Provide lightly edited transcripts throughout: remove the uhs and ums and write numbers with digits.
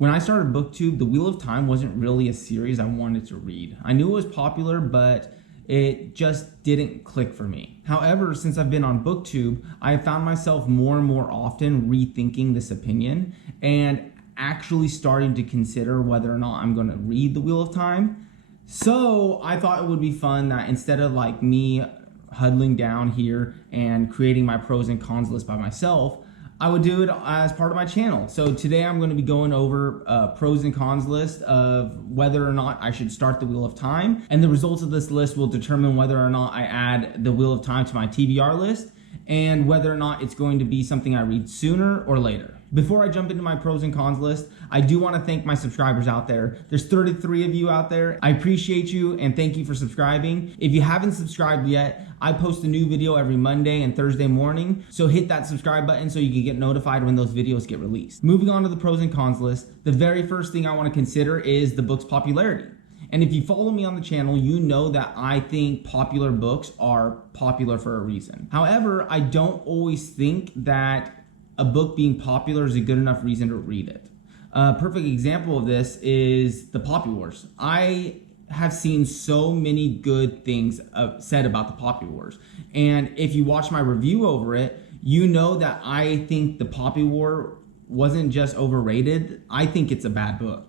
When I started BookTube, The Wheel of Time wasn't really a series I wanted to read. I knew it was popular, but it just didn't click for me. However, since I've been on BookTube, I have found myself more and more often rethinking this opinion and actually starting to consider whether or not I'm going to read The Wheel of Time. So I thought it would be fun that instead of like me huddling down here and creating my pros and cons list by myself, I would do it as part of my channel. So today I'm going to be going over a pros and cons list of whether or not I should start The Wheel of Time. And the results of this list will determine whether or not I add The Wheel of Time to my TBR list and whether or not it's going to be something I read sooner or later. Before I jump into my pros and cons list, I do want to thank my subscribers out there. There's 33 of you out there. I appreciate you and thank you for subscribing. If you haven't subscribed yet, I post a new video every Monday and Thursday morning, so hit that subscribe button so you can get notified when those videos get released. Moving on to the pros and cons list, the very first thing I want to consider is the book's popularity. And if you follow me on the channel, you know that I think popular books are popular for a reason. However, I don't always think that a book being popular is a good enough reason to read it. A perfect example of this is the Poppy Wars. I have seen so many good things said about the Poppy Wars. And if you watch my review over it, you know that I think the Poppy War wasn't just overrated. I think it's a bad book.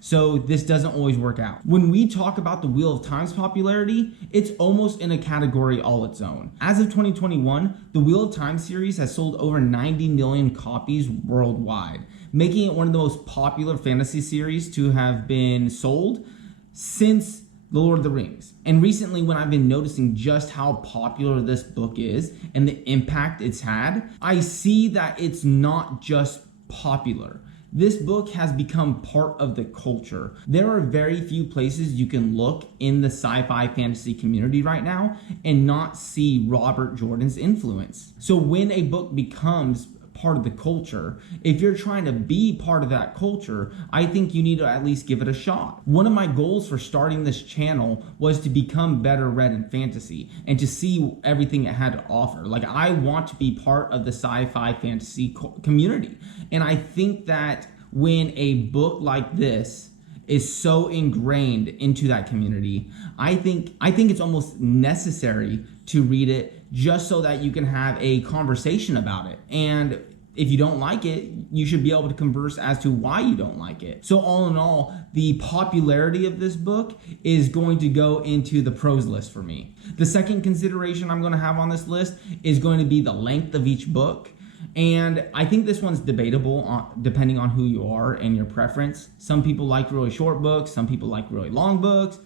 So this doesn't always work out. When we talk about the Wheel of Time's popularity, it's almost in a category all its own. As of 2021, the Wheel of Time series has sold over 90 million copies worldwide, making it one of the most popular fantasy series to have been sold since The Lord of the Rings. And recently, when I've been noticing just how popular this book is and the impact it's had, I see that it's not just popular. This book has become part of the culture. There are very few places you can look in the sci-fi fantasy community right now and not see Robert Jordan's influence. So when a book becomes part of the culture, if you're trying to be part of that culture, I think you need to at least give it a shot. One of my goals for starting this channel was to become better read in fantasy and to see everything it had to offer. Like, I want to be part of the sci-fi fantasy community. And I think that when a book like this is so ingrained into that community, I think it's almost necessary to read it just so that you can have a conversation about it. And if you don't like it, you should be able to converse as to why you don't like it. So all in all, the popularity of this book is going to go into the pros list for me. The second consideration I'm going to have on this list is going to be the length of each book. And I think this one's debatable depending on who you are and your preference. Some people like really short books, some people like really long books.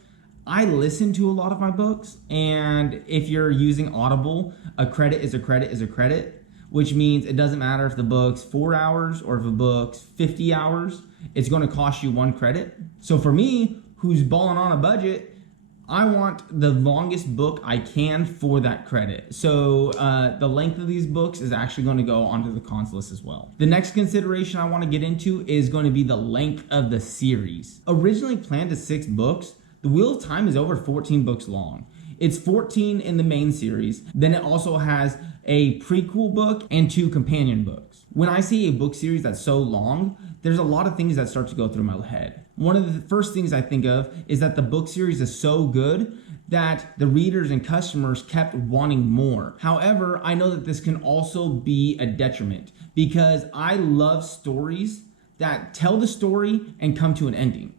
I listen to a lot of my books, and if you're using Audible, a credit is a credit is a credit, which means it doesn't matter if the book's 4 hours or if a book's 50 hours, it's going to cost you 1 credit. So for me, who's balling on a budget, I want the longest book I can for that credit. So the length of these books is actually going to go onto the cons list as well. The next consideration I want to get into is going to be the length of the series. Originally planned as 6 books, The Wheel of Time is over 14 books long. It's 14 in the main series. Then it also has a prequel book and 2 companion books. When I see a book series that's so long, there's a lot of things that start to go through my head. One of the first things I think of is that the book series is so good that the readers and customers kept wanting more. However, I know that this can also be a detriment because I love stories that tell the story and come to an ending.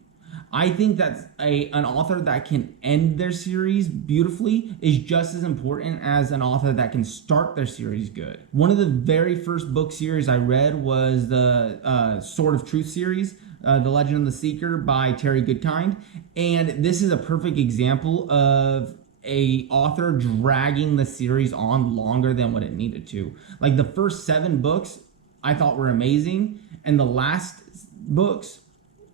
I think that an author that can end their series beautifully is just as important as an author that can start their series good. One of the very first book series I read was the Sword of Truth series, The Legend of the Seeker by Terry Goodkind. And this is a perfect example of a author dragging the series on longer than what it needed to. Like, the first 7 books I thought were amazing, and the last books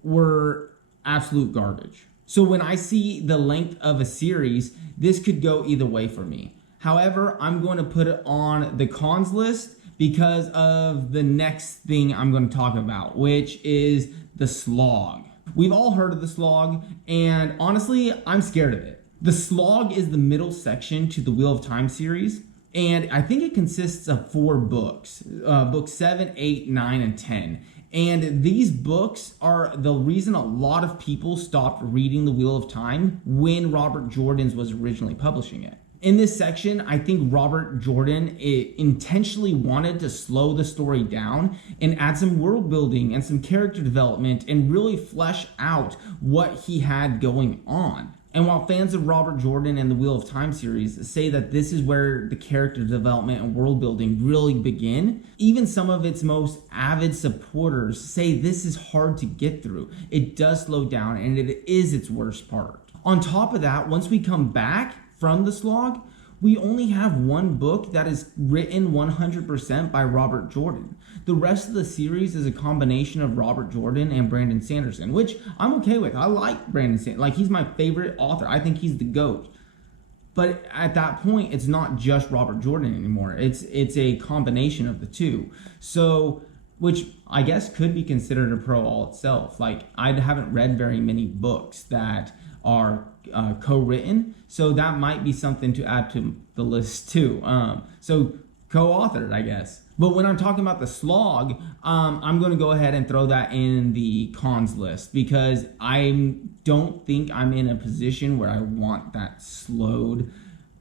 were absolute garbage. So when I see the length of a series, this could go either way for me. However, I'm going to put it on the cons list because of the next thing I'm going to talk about, which is the slog. We've all heard of the slog, and honestly, I'm scared of it. The slog is the middle section to the Wheel of Time series, and I think it consists of 4 books, books 7, 8, 9, and 10. And these books are the reason a lot of people stopped reading The Wheel of Time when Robert Jordan's was originally publishing it. In this section, I think Robert Jordan intentionally wanted to slow the story down and add some world building and some character development and really flesh out what he had going on. And while fans of Robert Jordan and the Wheel of Time series say that this is where the character development and world building really begin, even some of its most avid supporters say this is hard to get through. It does slow down and it is its worst part. On top of that, once we come back from the slog, we only have one book that is written 100% by Robert Jordan. The rest of the series is a combination of Robert Jordan and Brandon Sanderson, which I'm okay with. I like Brandon Sanderson. Like, he's my favorite author. I think he's the GOAT. But at that point, it's not just Robert Jordan anymore. It's a combination of the two. So, which I guess could be considered a pro all itself. Like, I haven't read very many books that are co-written, so that might be something to add to the list too. So co-authored, I guess. But when I'm talking about the slog, I'm going to go ahead and throw that in the cons list because I don't think I'm in a position where I want that slowed,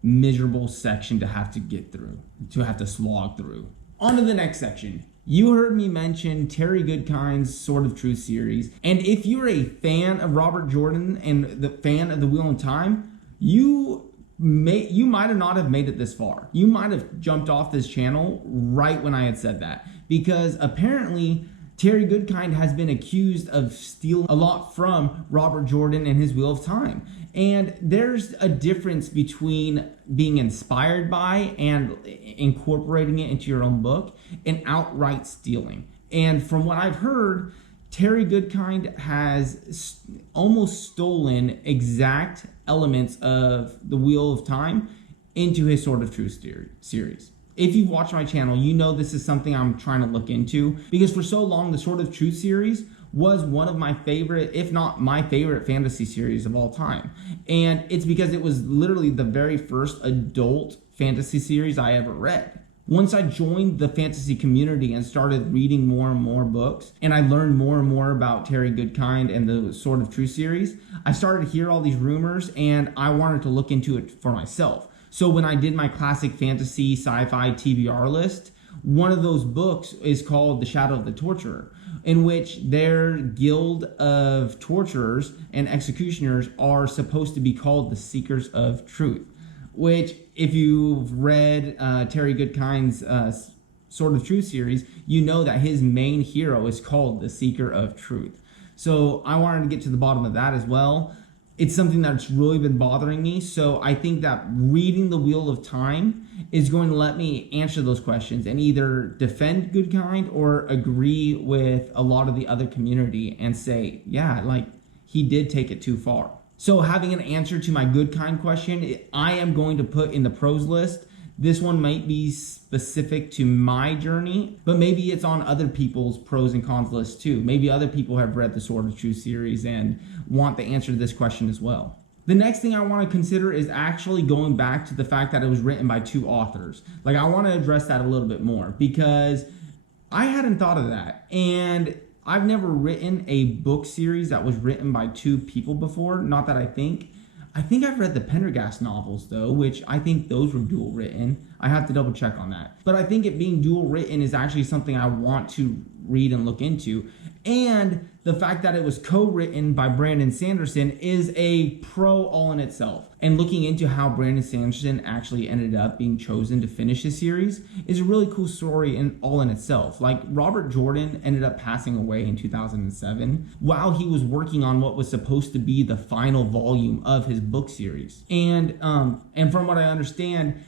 miserable section to have to get through, to have to slog through. On to the next section. You heard me mention Terry Goodkind's Sword of Truth series, and if you're a fan of Robert Jordan and the fan of The Wheel of Time, you might have not have made it this far. You might have jumped off this channel right when I had said that, because apparently Terry Goodkind has been accused of stealing a lot from Robert Jordan and his Wheel of Time. And there's a difference between being inspired by and incorporating it into your own book and outright stealing. And from what I've heard, Terry Goodkind has almost stolen exact elements of the Wheel of Time into his Sword of Truth series. If you've watched my channel, you know this is something I'm trying to look into, because for so long, the Sword of Truth series was one of my favorite, if not my favorite, fantasy series of all time. And it's because it was literally the very first adult fantasy series I ever read. Once I joined the fantasy community and started reading more and more books, and I learned more and more about Terry Goodkind and the Sword of Truth series, I started to hear all these rumors and I wanted to look into it for myself. So when I did my classic fantasy sci-fi TBR list, one of those books is called The Shadow of the Torturer, in which their guild of torturers and executioners are supposed to be called the Seekers of Truth, which, if you've read Terry Goodkind's Sword of Truth series, you know that his main hero is called the Seeker of Truth. So I wanted to get to the bottom of that as well. It's something that's really been bothering me, so I think that reading The Wheel of Time is going to let me answer those questions and either defend Goodkind or agree with a lot of the other community and say, yeah, like, he did take it too far. So having an answer to my Goodkind question, I am going to put in the pros list. This one might be specific to my journey, but maybe it's on other people's pros and cons list too. Maybe other people have read the Sword of Truth series and want the answer to this question as well. The next thing I want to consider is actually going back to the fact that it was written by two authors. Like, I want to address that a little bit more because I hadn't thought of that. And I've never written a book series that was written by two people before. Not that I think I've read the Pendergast novels though, which I think those were dual written. I have to double check on that. But I think it being dual written is actually something I want to read and look into. And the fact that it was co-written by Brandon Sanderson is a pro all in itself. And looking into how Brandon Sanderson actually ended up being chosen to finish his series is a really cool story all in itself. Like, Robert Jordan ended up passing away in 2007 while he was working on what was supposed to be the final volume of his book series. And from what I understand,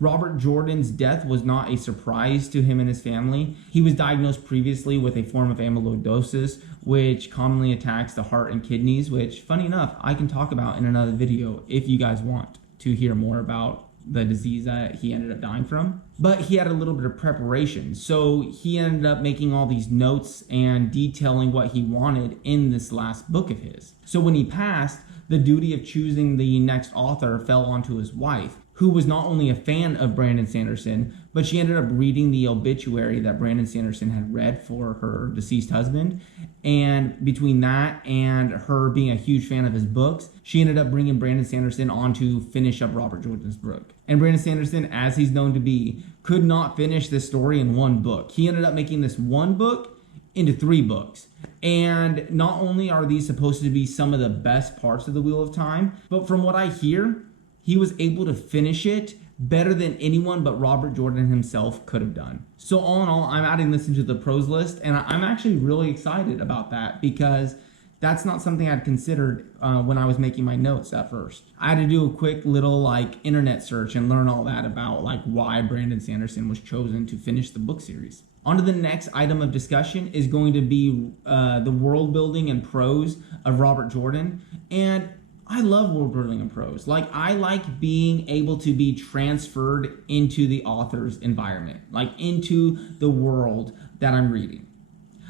Robert Jordan's death was not a surprise to him and his family. He was diagnosed previously with a form of amyloidosis, which commonly attacks the heart and kidneys, which, funny enough, I can talk about in another video if you guys want to hear more about the disease that he ended up dying from. But he had a little bit of preparation, so he ended up making all these notes and detailing what he wanted in this last book of his. So when he passed, the duty of choosing the next author fell onto his wife, who was not only a fan of Brandon Sanderson, but she ended up reading the obituary that Brandon Sanderson had read for her deceased husband. And between that and her being a huge fan of his books, she ended up bringing Brandon Sanderson on to finish up Robert Jordan's book. And Brandon Sanderson, as he's known to be, could not finish this story in one book. He ended up making this one book into 3 books. And not only are these supposed to be some of the best parts of the Wheel of Time, but from what I hear, he was able to finish it better than anyone but Robert Jordan himself could have done. So all in all, I'm adding this into the pros list, and I'm actually really excited about that because that's not something I'd considered when I was making my notes at first. I had to do a quick little internet search and learn all that about why Brandon Sanderson was chosen to finish the book series. On to the next item of discussion is going to be the world building and prose of Robert Jordan. And I love world building and prose. I like being able to be transferred into the author's environment, into the world that I'm reading.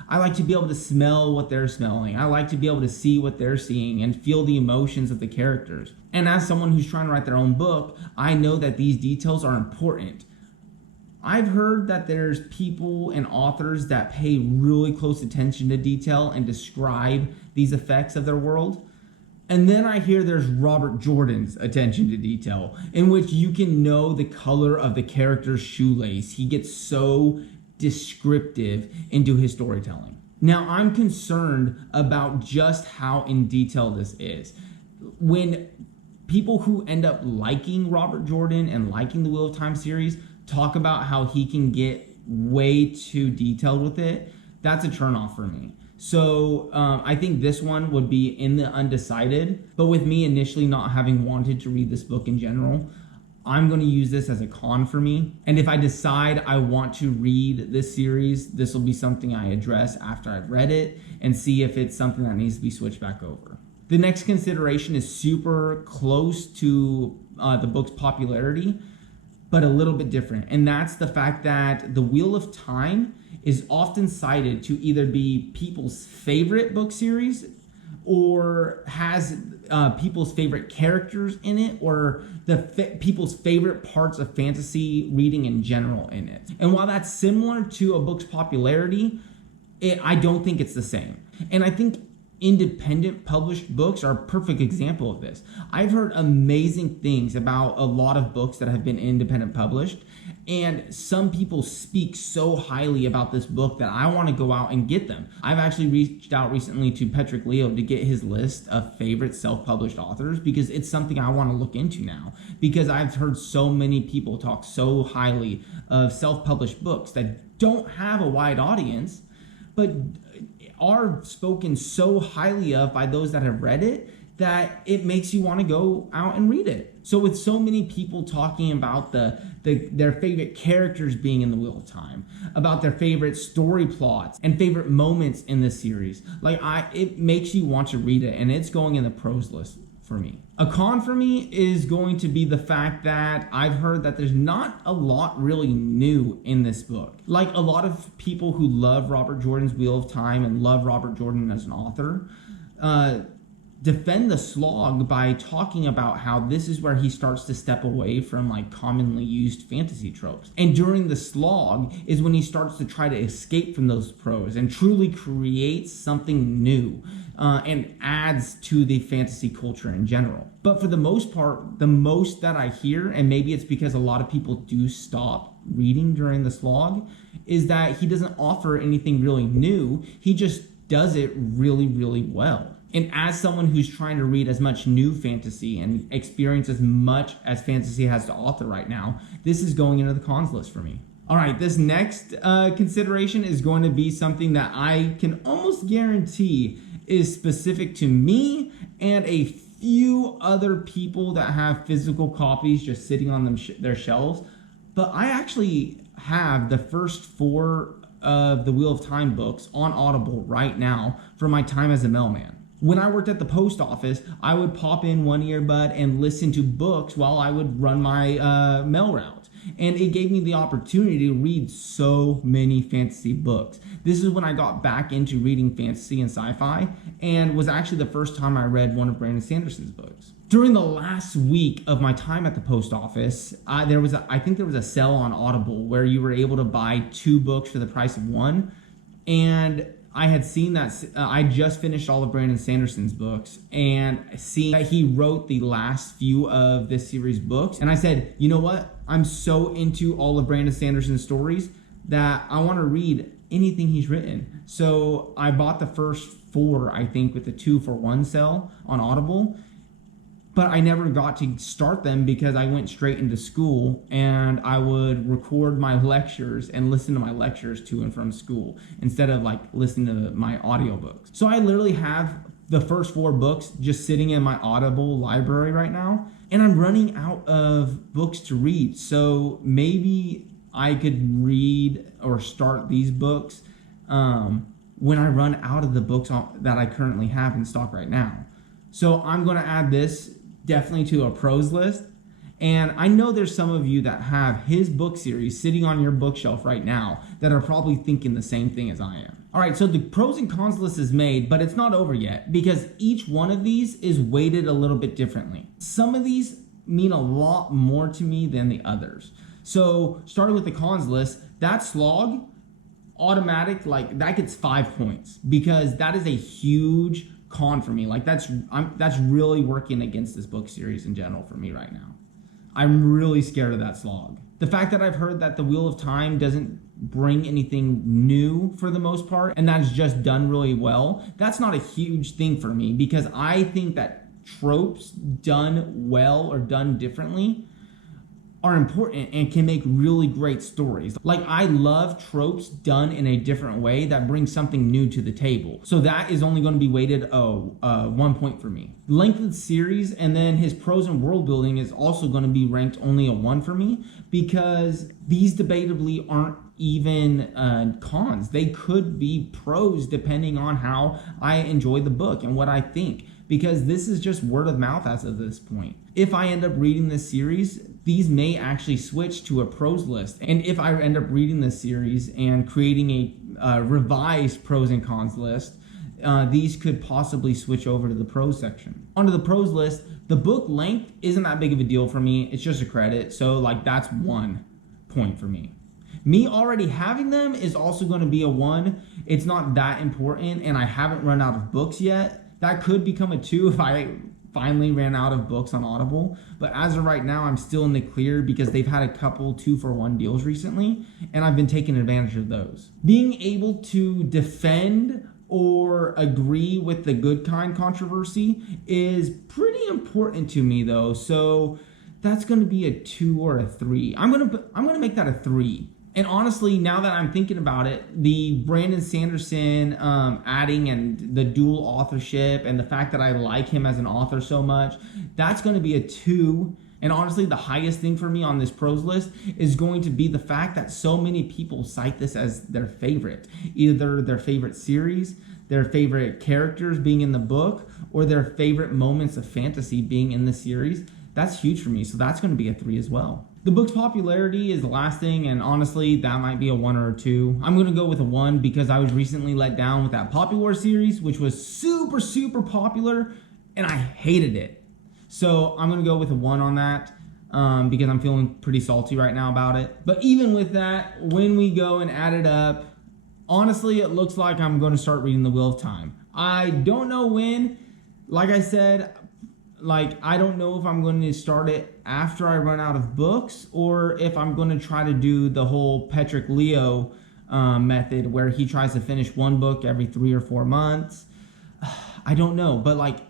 I like to be able to smell what they're smelling. I like to be able to see what they're seeing and feel the emotions of the characters. And as someone who's trying to write their own book, I know that these details are important. I've heard that there's people and authors that pay really close attention to detail and describe these effects of their world. And then I hear there's Robert Jordan's attention to detail, in which you can know the color of the character's shoelace. He gets so descriptive into his storytelling. Now, I'm concerned about just how in detail this is. When people who end up liking Robert Jordan and liking the Wheel of Time series talk about how he can get way too detailed with it, that's a turnoff for me. So I think this one would be in the undecided, but with me initially not having wanted to read this book in general, I'm going to use this as a con for me. And if I decide I want to read this series, this will be something I address after I've read it and see if it's something that needs to be switched back over. The next consideration is super close to the book's popularity, but a little bit different. And that's the fact that the Wheel of Time is often cited to either be people's favorite book series or has people's favorite characters in it, or people's favorite parts of fantasy reading in general in it. And while that's similar to a book's popularity, I don't think it's the same. And I think independent published books are a perfect example of this. I've heard amazing things about a lot of books that have been independent published, and some people speak so highly about this book that I want to go out and get them. I've actually reached out recently to Patrick Leo to get his list of favorite self-published authors because it's something I want to look into now, because I've heard so many people talk so highly of self-published books that don't have a wide audience, but are spoken so highly of by those that have read it that it makes you want to go out and read it. So with so many people talking about their favorite characters being in the Wheel of Time, about their favorite story plots and favorite moments in this series, it makes you want to read it, and it's going in the pros list for me. A con for me is going to be the fact that I've heard that there's not a lot really new in this book. Like a lot of people who love Robert Jordan's Wheel of Time and love Robert Jordan as an author, defend the slog by talking about how this is where he starts to step away from commonly used fantasy tropes. And during the slog is when he starts to try to escape from those prose and truly create something new and adds to the fantasy culture in general. But for the most part, the most that I hear, and maybe it's because a lot of people do stop reading during the slog, is that he doesn't offer anything really new. He just does it really, really well. And as someone who's trying to read as much new fantasy and experience as much as fantasy has to offer right now, this is going into the cons list for me. All right, this next consideration is going to be something that I can almost guarantee is specific to me and a few other people that have physical copies just sitting on their shelves. But I actually have the first 4 of the Wheel of Time books on Audible right now for my time as a mailman. When I worked at the post office, I would pop in one earbud and listen to books while I would run my mail route. And it gave me the opportunity to read so many fantasy books. This is when I got back into reading fantasy and sci-fi, and was actually the first time I read one of Brandon Sanderson's books. During the last week of my time at the post office, I think there was a sale on Audible where you were able to buy 2 books for the price of 1. And I had seen that, I just finished all of Brandon Sanderson's books and seeing that he wrote the last few of this series books. And I said, you know what? I'm so into all of Brandon Sanderson's stories that I want to read anything he's written. So I bought the first 4, I think, with the 2-for-1 sale on Audible. But I never got to start them because I went straight into school, and I would record my lectures and listen to my lectures to and from school instead of like listening to my audiobooks. So I literally have the first 4 books just sitting in my Audible library right now, and I'm running out of books to read. So maybe I could read or start these books when I run out of the books that I currently have in stock right now. So I'm going to add this definitely to a pros list. And I know there's some of you that have his book series sitting on your bookshelf right now that are probably thinking the same thing as I am. All right, so the pros and cons list is made, but it's not over yet because each one of these is weighted a little bit differently. Some of these mean a lot more to me than the others. So starting with the cons list, that slog, automatic, like that gets 5 points because that is a huge con for me. Like that's really working against this book series in general for me right now. I'm really scared of that slog. The fact that I've heard that the Wheel of Time doesn't bring anything new for the most part, and that's just done really well, that's not a huge thing for me because I think that tropes done well or done differently are important and can make really great stories. Like I love tropes done in a different way that brings something new to the table. So that is only going to be weighted 1 point for me. Length of the series and then his prose and world building is also going to be ranked only a 1 for me because these debatably aren't even cons. They could be pros depending on how I enjoy the book and what I think, because this is just word of mouth as of this point. If I end up reading this series, these may actually switch to a pros list. And if I end up reading this series and creating a revised pros and cons list, these could possibly switch over to the pros section. Onto the pros list, the book length isn't that big of a deal for me. It's just a credit. So like that's 1 point for me. Me already having them is also going to be a 1. It's not that important and I haven't run out of books yet. That could become a 2 if I finally ran out of books on Audible. But as of right now, I'm still in the clear because they've had a couple 2-for-1 deals recently, and I've been taking advantage of those. Being able to defend or agree with the good kind controversy is pretty important to me though. So that's going to be a 2 or a 3. I'm going to make that a 3. And honestly, now that I'm thinking about it, the Brandon Sanderson adding and the dual authorship and the fact that I like him as an author so much, that's going to be a 2. And honestly, the highest thing for me on this pros list is going to be the fact that so many people cite this as their favorite. Either their favorite series, their favorite characters being in the book, or their favorite moments of fantasy being in the series. That's huge for me, so that's going to be a 3 as well. The book's popularity is the last thing, and honestly, that might be a 1 or a 2. I'm going to go with a 1 because I was recently let down with that Poppy War series, which was super, super popular, and I hated it. So I'm going to go with a 1 on that because I'm feeling pretty salty right now about it. But even with that, when we go and add it up, honestly, it looks like I'm going to start reading The Wheel of Time. I don't know when. Like I said, I don't know if I'm going to start it after I run out of books or if I'm going to try to do the whole Patrick Leo method where he tries to finish 1 book every 3 or 4 months. I don't know, but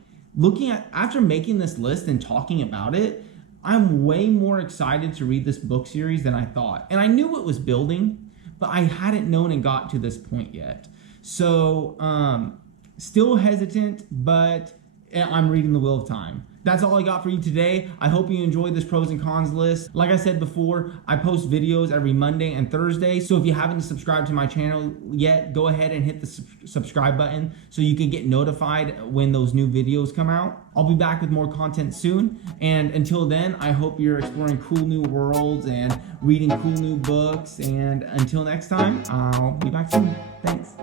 after making this list and talking about it, I'm way more excited to read this book series than I thought. And I knew it was building, but I hadn't known it got to this point yet. So still hesitant, but I'm reading The Wheel of Time. That's all I got for you today. I hope you enjoyed this pros and cons list. Like I said before, I post videos every Monday and Thursday. So if you haven't subscribed to my channel yet, go ahead and hit the subscribe button so you can get notified when those new videos come out. I'll be back with more content soon. And until then, I hope you're exploring cool new worlds and reading cool new books. And until next time, I'll be back soon. Thanks.